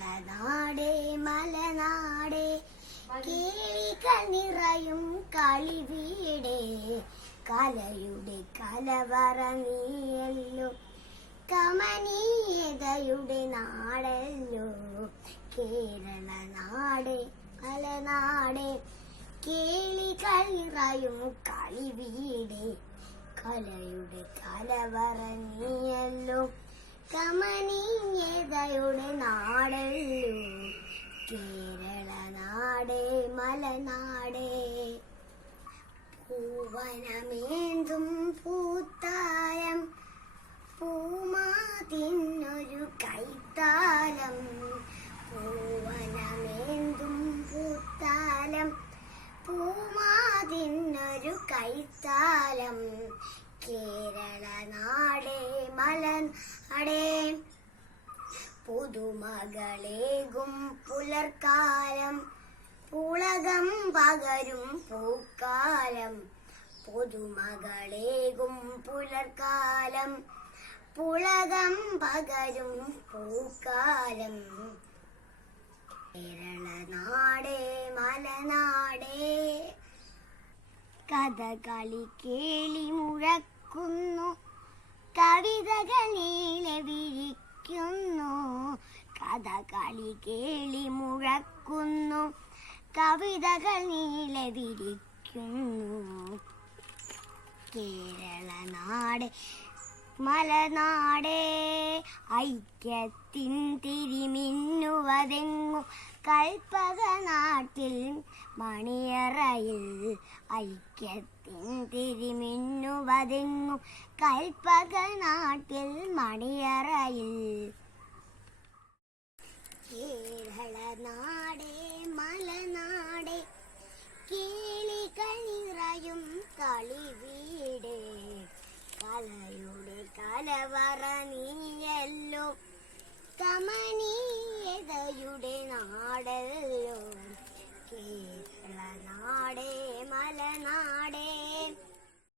കേരളനാടേ മലനാടേ കേളികൾ നിറയും കളിവീടേ കലയുടെ കലവറ നീയല്ലോ കമനീയതയുടെ നാടല്ലോ കേരളനാടേ മലനാടേ കേളികൾ നിറയും കളിവീടേ കലയുടെ കലവറ നീയല്ലോ കമനീയതയുടെ നാടല്ലോ കേരളനാടേ മലനാടേ പൂവനമേന്തും പൂത്താലം പൂമാതിന്നൊരു കൈത്താലം പൂവനമേന്തും പൂത്താലം പൂമാതിന്നൊരു കൈത്താലം കേരളനാടേ മലനാടേ പുതുമകളേകും പുലർക്കാലം പുളകം പകരും പൂക്കാലം പുതുമകളേകും പുലർക്കാലം പുളകം പകരും പൂക്കാലം കേരളനാടേ മലനാടേ കഥകളി കേളി മുഴക്കുന്നു കവിതകൾ നീളെ വിരിക്കുന്നു കഥകളി കേളി മുഴക്കുന്നു കവിതകൾ നീളെ വിരിക്കുന്നു കേരളനാട് മലനാടേ ഐക്യത്തിൻ തിരിമിന്നുവതെങ്ങും കൽപ്പക നാട്ടിൽ മണിയറയിൽ ഐക്യത്തിൻ തിരിമിന്നുവതെങ്ങും കൽപ്പക നാട്ടിൽ മണിയറയിൽ കേരളനാടേ മലനാടേ കേളികൾ നിറയും കളിവീടേ കലയുടെ കലവറ നീയല്ലോ കമനീയതയുടെ നാടല്ലോ കേരളനാടേ മലനാടേ